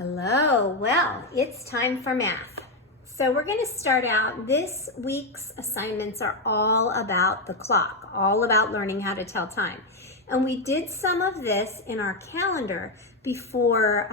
Hello, well, it's time for math. So we're going to start out, this week's assignments are all about the clock, all about learning how to tell time. And we did some of this in our calendar before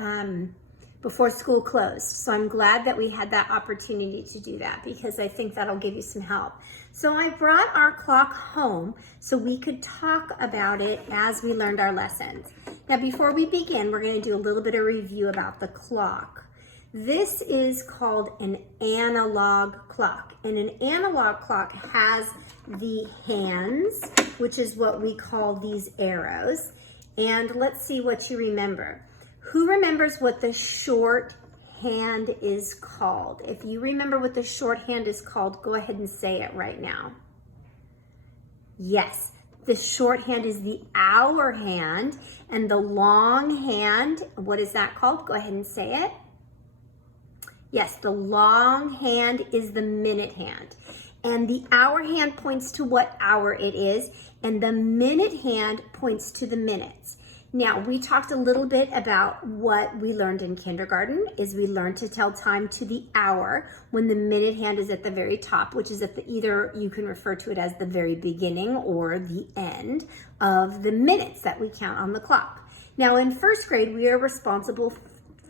school closed. So I'm glad that we had that opportunity to do that because I think that'll give you some help. So I brought our clock home so we could talk about it as we learned our lessons. Now, before we begin, we're going to do a little bit of review about the clock. This is called an analog clock, and an analog clock has the hands, which is what we call these arrows. And let's see what you remember. Who remembers what the short hand is called? If you remember what the short hand is called, go ahead and say it right now. Yes. The short hand is the hour hand, and the long hand, what is that called? Go ahead and say it. Yes, the long hand is the minute hand. And the hour hand points to what hour it is, and the minute hand points to the minutes. Now, we talked a little bit about what we learned in kindergarten, is we learned to tell time to the hour when the minute hand is at the very top, which is at the, either you can refer to it as the very beginning or the end of the minutes that we count on the clock. Now, in first grade, we are responsible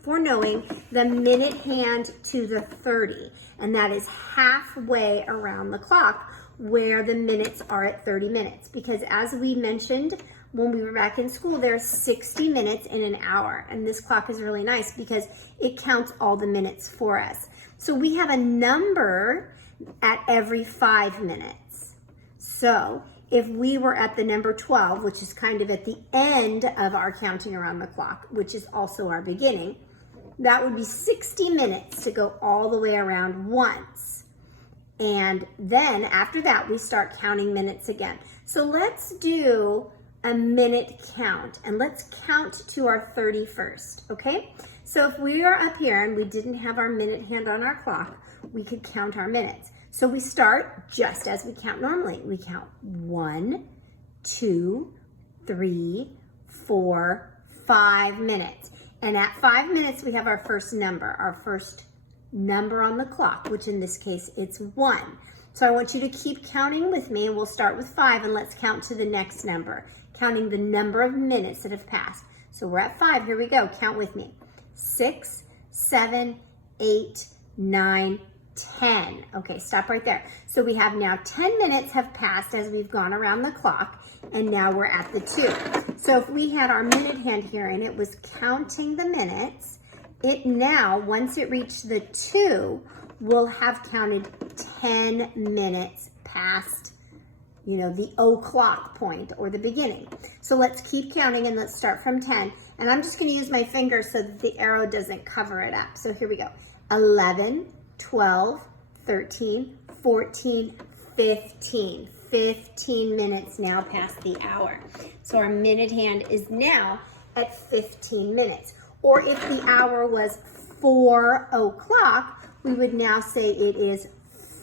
for knowing the minute hand to the 30, and that is halfway around the clock where the minutes are at 30 minutes. Because as we mentioned, when we were back in school, there's 60 minutes in an hour. And this clock is really nice because it counts all the minutes for us. So we have a number at every 5 minutes. So if we were at the number 12, which is kind of at the end of our counting around the clock, which is also our beginning, that would be 60 minutes to go all the way around once. And then after that, we start counting minutes again. So let's do a minute count, and let's count to our 30 first, okay? So if we are up here and we didn't have our minute hand on our clock, we could count our minutes. So we start just as we count normally. We count 1, 2, 3, 4, 5 minutes. And at 5 minutes, we have our first number on the clock, which in this case, it's 1. So I want you to keep counting with me, and we'll start with 5, and let's count to the next number, counting the number of minutes that have passed. So we're at 5, here we go, count with me. 6, 7, 8, 9, 10. Okay, stop right there. So we have now 10 minutes have passed as we've gone around the clock, and now we're at the 2. So if we had our minute hand here and it was counting the minutes, it now, once it reached the 2, will have counted 10 minutes past, the o'clock point or the beginning. So let's keep counting and let's start from 10. And I'm just going to use my finger so that the arrow doesn't cover it up. So here we go. 11, 12, 13, 14, 15. 15 minutes now past the hour. So our minute hand is now at 15 minutes. Or if the hour was 4 o'clock, we would now say it is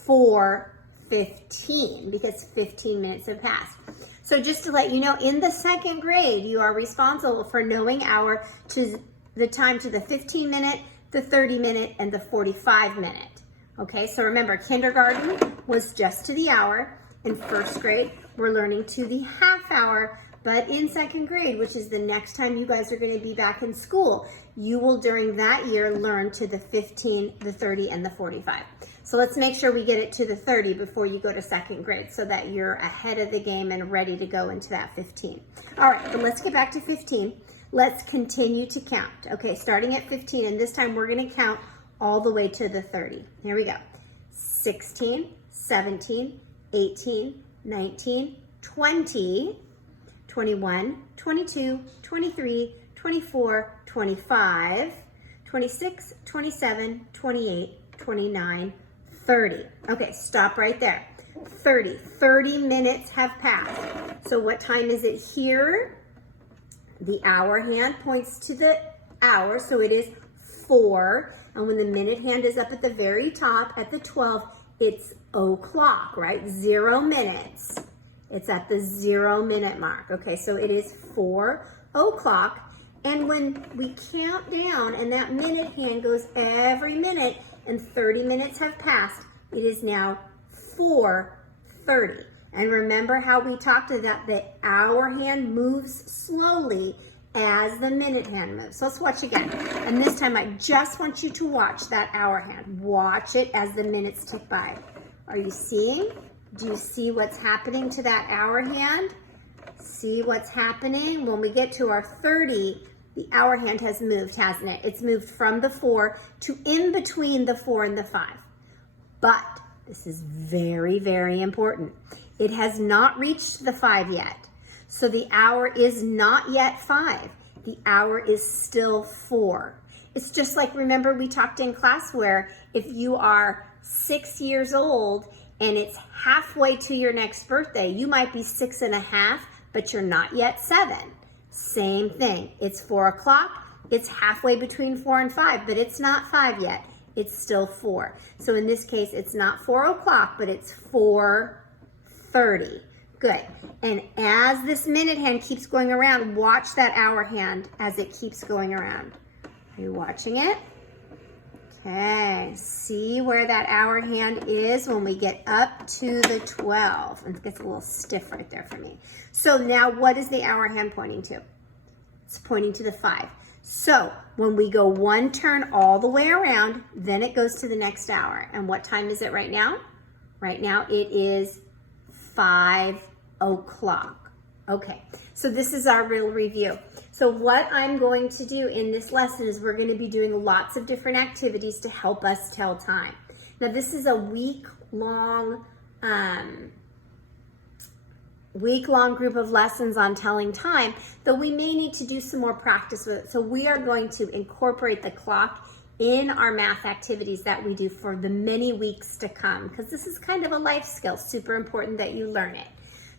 4:15 because 15 minutes have passed. So just to let you know, in the second grade, you are responsible for knowing the time to the 15 minute, the 30 minute, and the 45 minute. Okay, so remember, kindergarten was just to the hour. In first grade, we're learning to the half hour. But in second grade, which is the next time you guys are going to be back in school, you will during that year learn to the 15, the 30, and the 45. So let's make sure we get it to the 30 before you go to second grade so that you're ahead of the game and ready to go into that 15. All right, but let's get back to 15. Let's continue to count. Okay, starting at 15, and this time we're going to count all the way to the 30. Here we go. 16, 17, 18, 19, 20, 21, 22, 23, 24, 25, 26, 27, 28, 29, 30. Okay, stop right there. 30. 30 minutes have passed. So what time is it here? The hour hand points to the hour, so it is 4. And when the minute hand is up at the very top at the 12, it's o'clock, right? 0 minutes. It's at the 0 minute mark. Okay, so it is 4 o'clock And when we count down and that minute hand goes every minute and 30 minutes have passed, it is now 4:30. And remember how we talked about the hour hand moves slowly as the minute hand moves. So let's watch again. And this time I just want you to watch that hour hand. Watch it as the minutes tick by. Are you seeing? Do you see what's happening to that hour hand? See what's happening? When we get to our 30, the hour hand has moved, hasn't it? It's moved from the 4 to in between the 4 and the 5. But this is very, very important. It has not reached the 5 yet. So the hour is not yet 5. The hour is still 4. It's just like, remember we talked in class where if you are 6 years old and it's halfway to your next birthday, you might be 6.5, but you're not yet 7. Same thing. It's 4 o'clock. It's halfway between 4 and 5, but it's not 5 yet. It's still 4. So in this case, it's not 4 o'clock, but it's 4:30. Good. And as this minute hand keeps going around, watch that hour hand as it keeps going around. Are you watching it? Okay. See where that hour hand is when we get up to the 12. And it gets a little stiff right there for me. So now what is the hour hand pointing to? It's pointing to the 5. So when we go one turn all the way around, then it goes to the next hour. And what time is it right now? Right now it is 5 o'clock. Okay, so this is our real review. So what I'm going to do in this lesson is we're going to be doing lots of different activities to help us tell time. Now this is a week-long group of lessons on telling time, though we may need to do some more practice with it. So we are going to incorporate the clock in our math activities that we do for the many weeks to come, because this is kind of a life skill, super important that you learn it.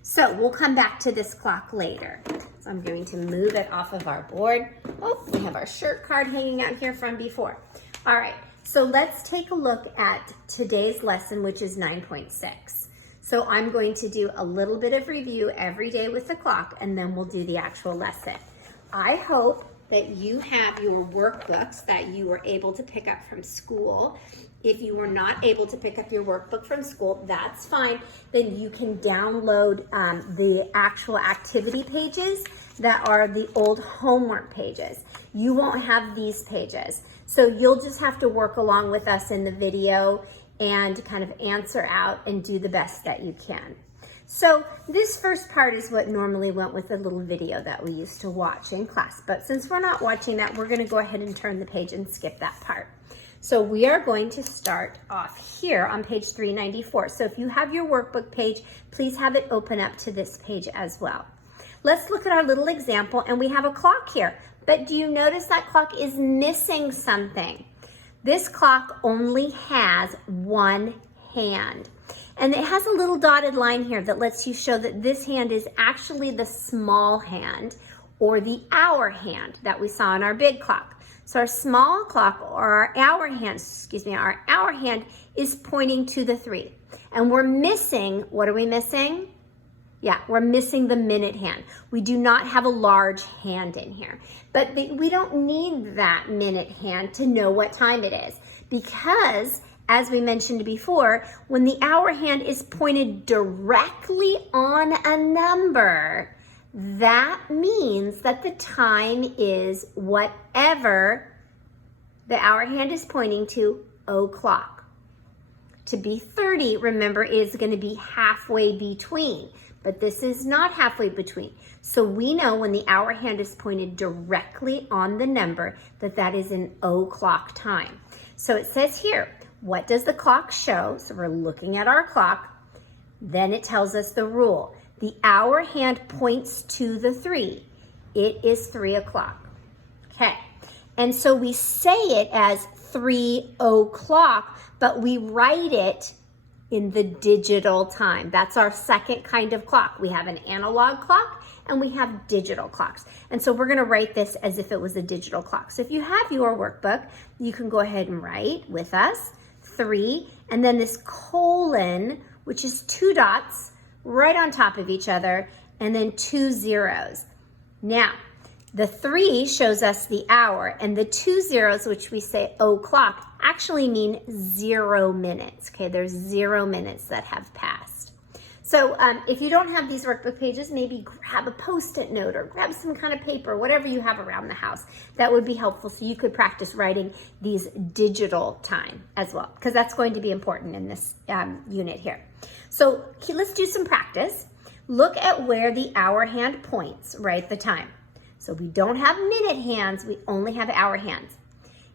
So we'll come back to this clock later. So I'm going to move it off of our board. Oh, we have our shirt card hanging out here from before. All right, so let's take a look at today's lesson, which is 9.6. So I'm going to do a little bit of review every day with the clock, and then we'll do the actual lesson. I hope that you have your workbooks that you were able to pick up from school. If you were not able to pick up your workbook from school, that's fine. Then you can download the actual activity pages that are the old homework pages. You won't have these pages. So you'll just have to work along with us in the video and kind of answer out and do the best that you can. So this first part is what normally went with the little video that we used to watch in class. But since we're not watching that, we're going to go ahead and turn the page and skip that part. So we are going to start off here on page 394. So if you have your workbook page, please have it open up to this page as well. Let's look at our little example, and we have a clock here. But do you notice that clock is missing something? This clock only has one hand. And it has a little dotted line here that lets you show that this hand is actually the small hand, or the hour hand that we saw in our big clock. So our small clock, or our hour hand, our hour hand is pointing to the 3. And we're missing, what are we missing? Yeah, we're missing the minute hand. We do not have a large hand in here. But we don't need that minute hand to know what time it is, because as we mentioned before, when the hour hand is pointed directly on a number, that means that the time is whatever the hour hand is pointing to, o'clock. To be 30, remember, is going to be halfway between, but this is not halfway between. So we know when the hour hand is pointed directly on the number that that is an o'clock time. So it says here, what does the clock show? So we're looking at our clock. Then it tells us the rule. The hour hand points to the 3. It is 3 o'clock. Okay. And so we say it as 3 o'clock, but we write it in the digital time. That's our second kind of clock. We have an analog clock and we have digital clocks. And so we're going to write this as if it was a digital clock. So if you have your workbook, you can go ahead and write with us 3, and then this colon, which is 2 dots right on top of each other, and then 2 zeros. Now, The 3 shows us the hour, and the 2 zeros, which we say o'clock, actually mean 0 minutes. Okay, there's 0 minutes that have passed. So if you don't have these workbook pages, maybe grab a Post-it note or grab some kind of paper, whatever you have around the house. That would be helpful so you could practice writing these digital time as well, because that's going to be important in this unit here. So let's do some practice. Look at where the hour hand points, write the time. So we don't have minute hands, we only have hour hands.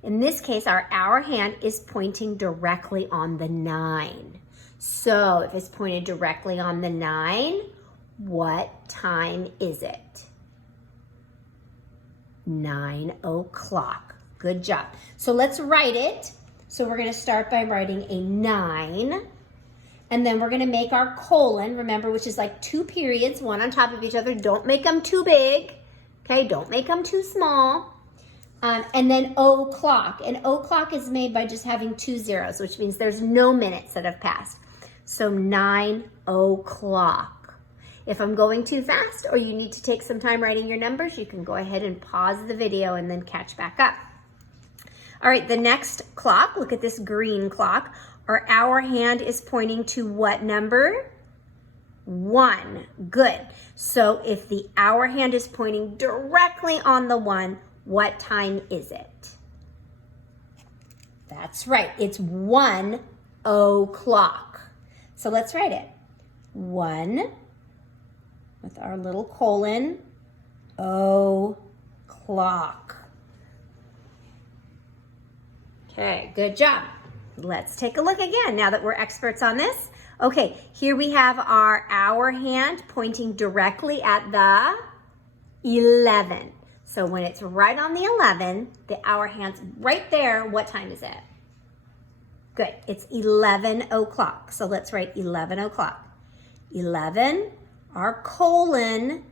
In this case, our hour hand is pointing directly on the 9. So if it's pointed directly on the 9, what time is it? 9 o'clock. Good job. So let's write it. So we're going to start by writing a 9. And then we're going to make our colon, remember, which is like 2 periods, one on top of each other. Don't make them too big. Okay, don't make them too small. And then o'clock. And o'clock is made by just having 2 zeros, which means there's no minutes that have passed. So 9 o'clock. If I'm going too fast or you need to take some time writing your numbers, you can go ahead and pause the video and then catch back up. All right, the next clock, look at this green clock. Our hour hand is pointing to what number? 1. Good. So if the hour hand is pointing directly on the 1, what time is it? That's right, it's 1 o'clock. So let's write it. 1 with our little colon, o'clock. Okay, good job. Let's take a look again now that we're experts on this. Okay, here we have our hour hand pointing directly at the 11. So when it's right on the 11, the hour hand's right there. What time is it? Good, it's 11 o'clock. So let's write 11 o'clock. 11, our colon,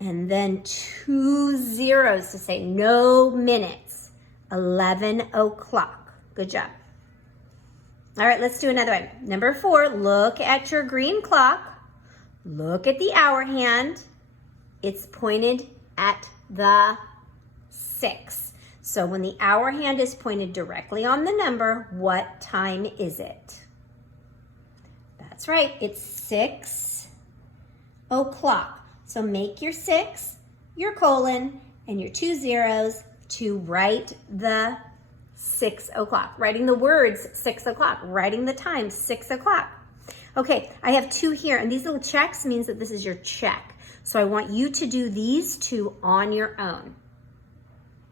and then 2 zeros to say no minutes. 11 o'clock. Good job. All right, let's do another one. Number 4, look at your green clock. Look at the hour hand. It's pointed at the 6. So when the hour hand is pointed directly on the number, what time is it? That's right, it's 6 o'clock. So make your 6, your colon, and your 2 zeros to write the 6 o'clock. Writing the words 6 o'clock, writing the time 6 o'clock. Okay, I have 2 here, and these little checks means that this is your check. So I want you to do these 2 on your own.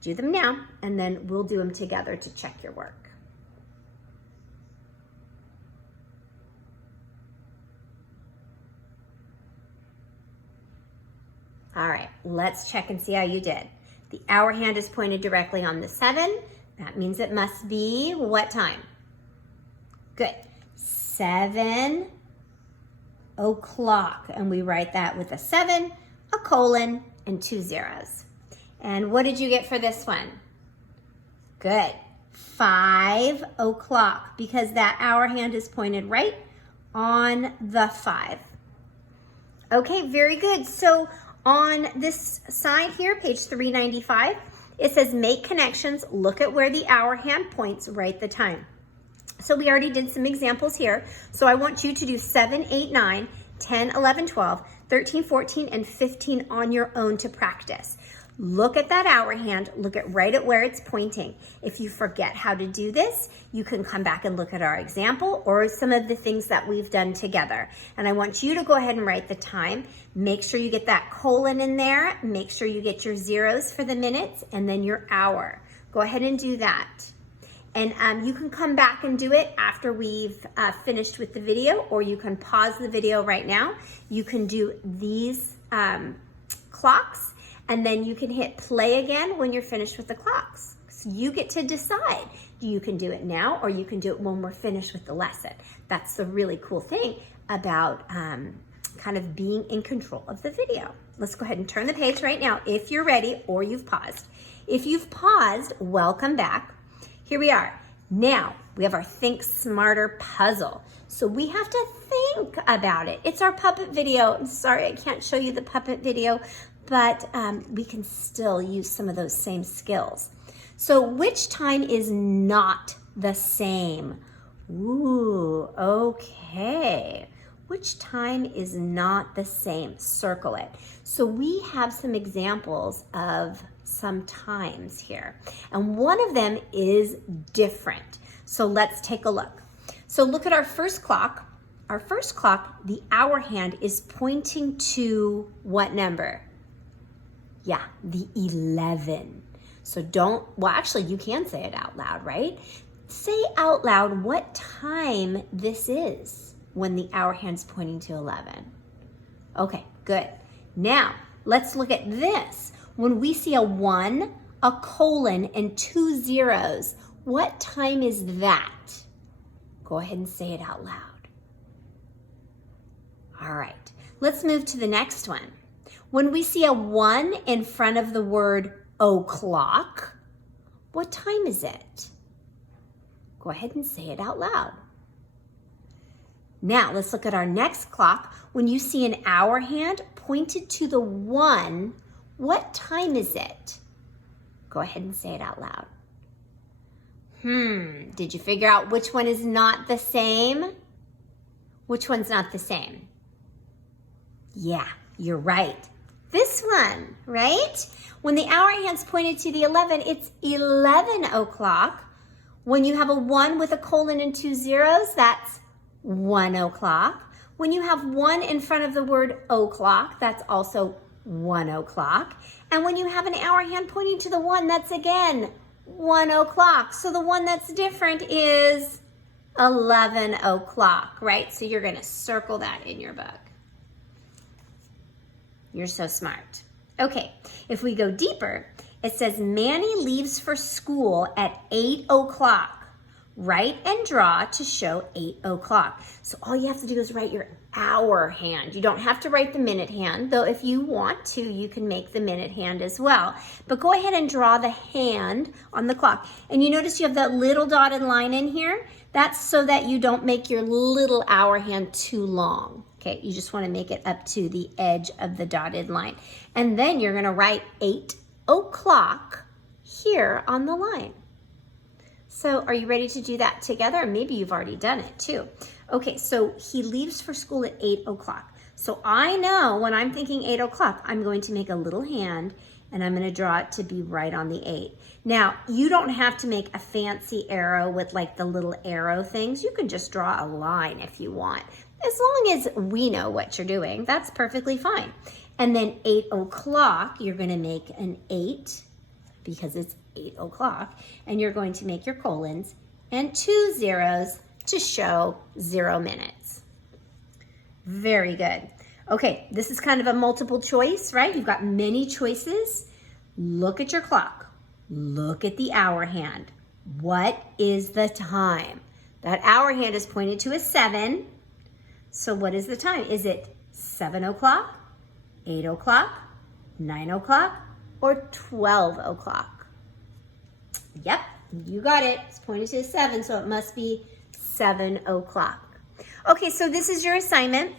Do them now, and then we'll do them together to check your work. All right, let's check and see how you did. The hour hand is pointed directly on the 7. That means it must be what time? Good. 7 o'clock. And we write that with a 7, a colon, and 2 zeros. And what did you get for this one? Good. 5 o'clock, because that hour hand is pointed right on the 5. Okay, very good. So on this side here, page 395, it says make connections, look at where the hour hand points, write the time. So we already did some examples here. So I want you to do 7, 8, 9, 10, 11, 12, 13, 14, and 15 on your own to practice. Look at that hour hand, look at right at where it's pointing. If you forget how to do this, you can come back and look at our example or some of the things that we've done together. And I want you to go ahead and write the time. Make sure you get that colon in there. Make sure you get your zeros for the minutes and then your hour. Go ahead and do that. And you can come back and do it after we've finished with the video, or you can pause the video right now. You can do these clocks, and then you can hit play again when you're finished with the clocks. So you get to decide. You can do it now, or you can do it when we're finished with the lesson. That's the really cool thing about kind of being in control of the video. Let's go ahead and turn the page right now if you're ready, or you've paused. If you've paused, welcome back. Here we are. Now we have our Think Smarter puzzle. So we have to think about it. It's our puppet video. I'm sorry I can't show you the puppet video, but we can still use some of those same skills. So which time is not the same? Ooh, okay. Which time is not the same? Circle it. So we have some examples of some times here, and one of them is different. So let's take a look. So look at our first clock. Our first clock, the hour hand is pointing to what number? Yeah, the 11. So actually you can say it out loud, right? Say out loud what time this is when the hour hand's pointing to 11. Okay, good. Now, let's look at this. When we see a 1, a colon, and 2 zeros, what time is that? Go ahead and say it out loud. All right, let's move to the next one. When we see a 1 in front of the word o'clock, what time is it? Go ahead and say it out loud. Now, let's look at our next clock. When you see an hour hand pointed to the 1, what time is it? Go ahead and say it out loud. Did you figure out which one is not the same? Which one's not the same? Yeah, you're right. This one, right? When the hour hand's pointed to the 11, it's 11 o'clock. When you have a 1 with a colon and 2 zeros, that's 1 o'clock. When you have 1 in front of the word o'clock, that's also 1 o'clock. And when you have an hour hand pointing to the 1, that's again 1 o'clock. So the one that's different is 11 o'clock, right? So you're going to circle that in your book. You're so smart. Okay, if we go deeper, it says Manny leaves for school at 8 o'clock. Write and draw to show 8 o'clock. So all you have to do is write your hour hand. You don't have to write the minute hand, though if you want to, you can make the minute hand as well. But go ahead and draw the hand on the clock. And you notice you have that little dotted line in here? That's so that you don't make your little hour hand too long. Okay, you just want to make it up to the edge of the dotted line. And then you're going to write 8 o'clock here on the line. So are you ready to do that together? Maybe you've already done it too. Okay, so he leaves for school at 8 o'clock. So I know when I'm thinking 8 o'clock, I'm going to make a little hand and I'm going to draw it to be right on the 8. Now, you don't have to make a fancy arrow with like the little arrow things. You can just draw a line if you want. As long as we know what you're doing, that's perfectly fine. And then 8 o'clock, you're going to make an 8 because it's 8 o'clock, and you're going to make your colons and 2 zeros to show 0 minutes. Very good. Okay, this is kind of a multiple choice, right? You've got many choices. Look at your clock. Look at the hour hand. What is the time? That hour hand is pointed to a 7. So what is the time? Is it 7 o'clock, 8 o'clock, 9 o'clock, or 12 o'clock? Yep, you got it. It's pointed to a 7, so it must be 7 o'clock. Okay, so this is your assignment.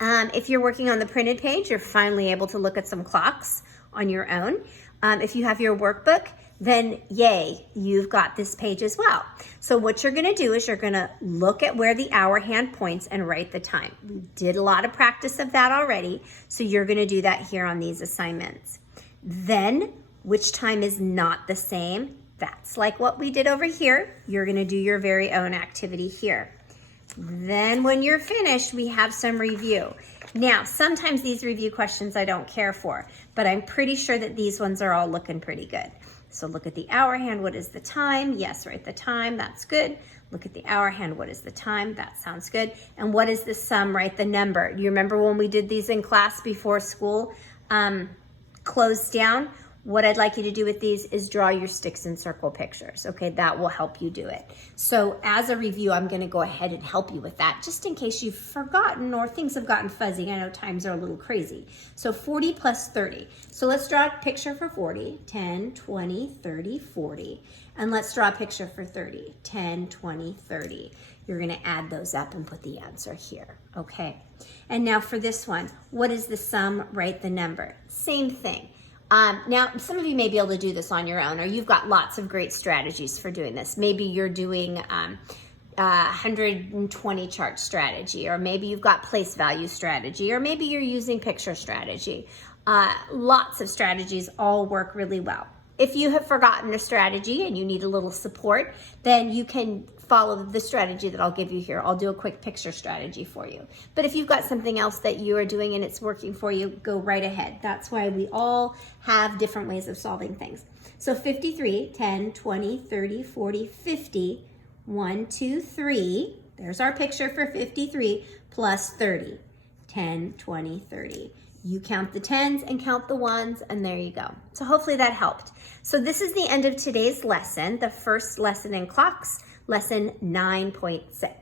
If you're working on the printed page, you're finally able to look at some clocks on your own. If you have your workbook, then yay, you've got this page as well. So what you're gonna do is you're gonna look at where the hour hand points and write the time. We did a lot of practice of that already, so you're gonna do that here on these assignments. Then, which time is not the same? That's like what we did over here. You're gonna do your very own activity here. Then when you're finished, we have some review. Now, sometimes these review questions I don't care for, but I'm pretty sure that these ones are all looking pretty good. So look at the hour hand, what is the time? Yes, write the time, that's good. Look at the hour hand, what is the time? That sounds good. And what is the sum? Write the number. Do you remember when we did these in class before school closed down? what I'd like you to do with these is draw your sticks and circle pictures. Okay, that will help you do it. So as a review, I'm gonna go ahead and help you with that, just in case you've forgotten or things have gotten fuzzy. I know times are a little crazy. So 40 plus 30. So let's draw a picture for 40, 10, 20, 30, 40. And let's draw a picture for 30, 10, 20, 30. You're gonna add those up and put the answer here, okay? And now for this one, what is the sum? Write the number. Same thing. Now, some of you may be able to do this on your own, or you've got lots of great strategies for doing this. Maybe you're doing 120 chart strategy, or maybe you've got place value strategy, or maybe you're using picture strategy. Lots of strategies all work really well. If you have forgotten a strategy and you need a little support, then you can follow the strategy that I'll give you here. I'll do a quick picture strategy for you. But if you've got something else that you are doing and it's working for you, go right ahead. That's why we all have different ways of solving things. So 53, 10, 20, 30, 40, 50, 1, 2, 3. There's our picture for 53 plus 30, 10, 20, 30. You count the 10s and count the 1s, and there you go. So hopefully that helped. So this is the end of today's lesson, the first lesson in clocks, lesson 9.6.